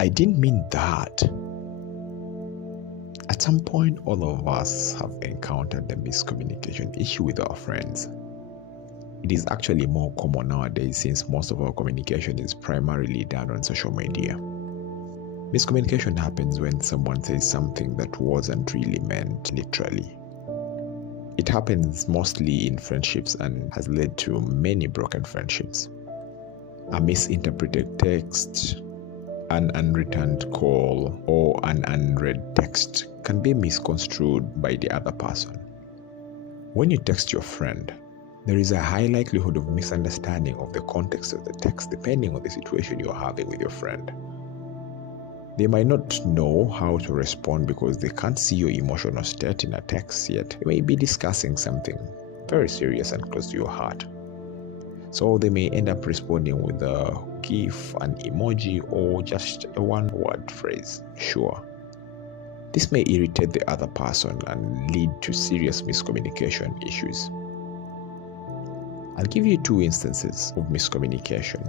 I didn't mean that. At some point, all of us have encountered the miscommunication issue with our friends. It is actually more common nowadays since most of our communication is primarily done on social media. Miscommunication happens when someone says something that wasn't really meant literally. It happens mostly in friendships and has led to many broken friendships. A misinterpreted text, an unreturned call, or an unread text can be misconstrued by the other person. When you text your friend, there is a high likelihood of misunderstanding of the context of the text depending on the situation you're having with your friend. They might not know how to respond because they can't see your emotional state in a text yet. They may be discussing something very serious and close to your heart. So they may end up responding with a GIF, an emoji, or just a one-word phrase, sure. This may irritate the other person and lead to serious miscommunication issues. I'll give you 2 instances of miscommunication.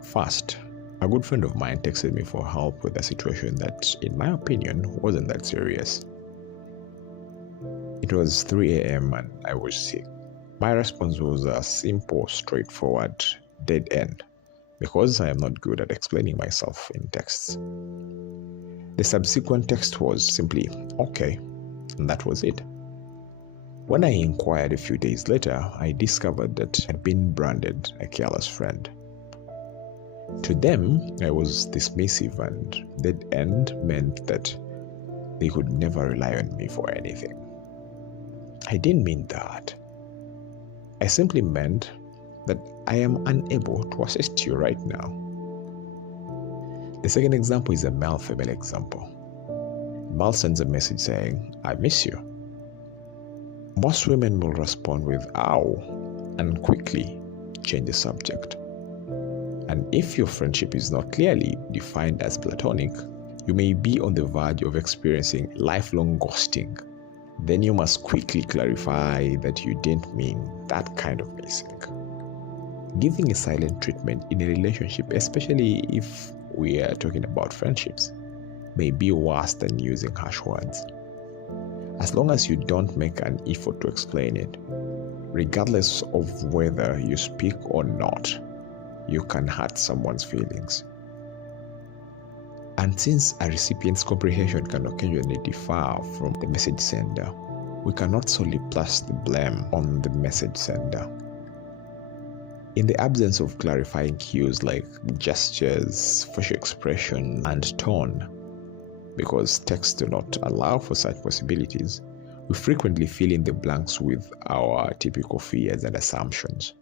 First, a good friend of mine texted me for help with a situation that, in my opinion, wasn't that serious. It was 3 a.m. and I was sick. My response was a simple, straightforward, dead end, because I am not good at explaining myself in texts. The subsequent text was simply, okay, and that was it. When I inquired a few days later, I discovered that I had been branded a careless friend. To them, I was dismissive, and dead end meant that they could never rely on me for anything. I didn't mean that. I simply meant that I am unable to assist you right now. The second example is a male-female example. Male sends a message saying, I miss you. Most women will respond with, ow, and quickly change the subject. And if your friendship is not clearly defined as platonic, you may be on the verge of experiencing lifelong ghosting. Then you must quickly clarify that you didn't mean that kind of missing. Giving a silent treatment in a relationship, especially if we are talking about friendships, may be worse than using harsh words. As long as you don't make an effort to explain it, regardless of whether you speak or not, you can hurt someone's feelings. And since a recipient's comprehension can occasionally differ from the message sender, we cannot solely place the blame on the message sender. In the absence of clarifying cues like gestures, facial expression, and tone, because texts do not allow for such possibilities, we frequently fill in the blanks with our typical fears and assumptions.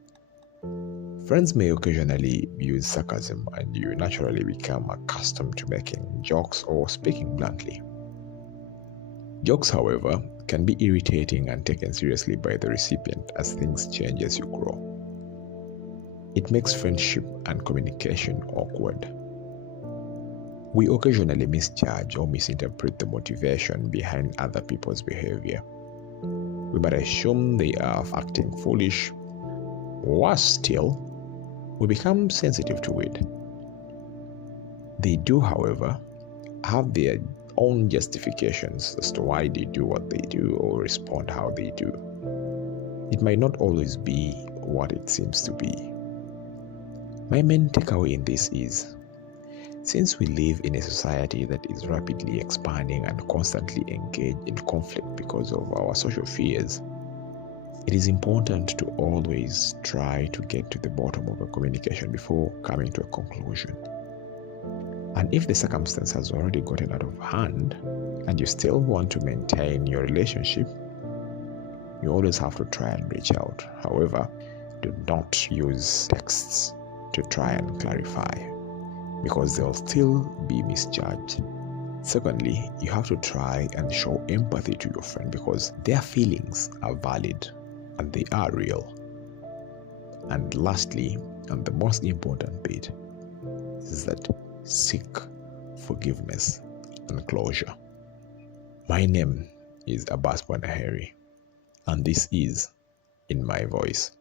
Friends may occasionally use sarcasm, and you naturally become accustomed to making jokes or speaking bluntly. Jokes, however, can be irritating and taken seriously by the recipient as things change as you grow. It makes friendship and communication awkward. We occasionally misjudge or misinterpret the motivation behind other people's behavior. We might assume they are acting foolish. Worse still, we become sensitive to it. They do, however, have their own justifications as to why they do what they do or respond how they do. It might not always be what it seems to be. My main takeaway in this is, since we live in a society that is rapidly expanding and constantly engaged in conflict because of our social fears, it is important to always try to get to the bottom of a communication before coming to a conclusion. And if the circumstance has already gotten out of hand and you still want to maintain your relationship, you always have to try and reach out. However, do not use texts to try and clarify, because they'll still be misjudged. Secondly, you have to try and show empathy to your friend because their feelings are valid and they are real. And lastly, and the most important bit, is that seek forgiveness and closure. My name is Abbas Banaheri, and this is In My Voice.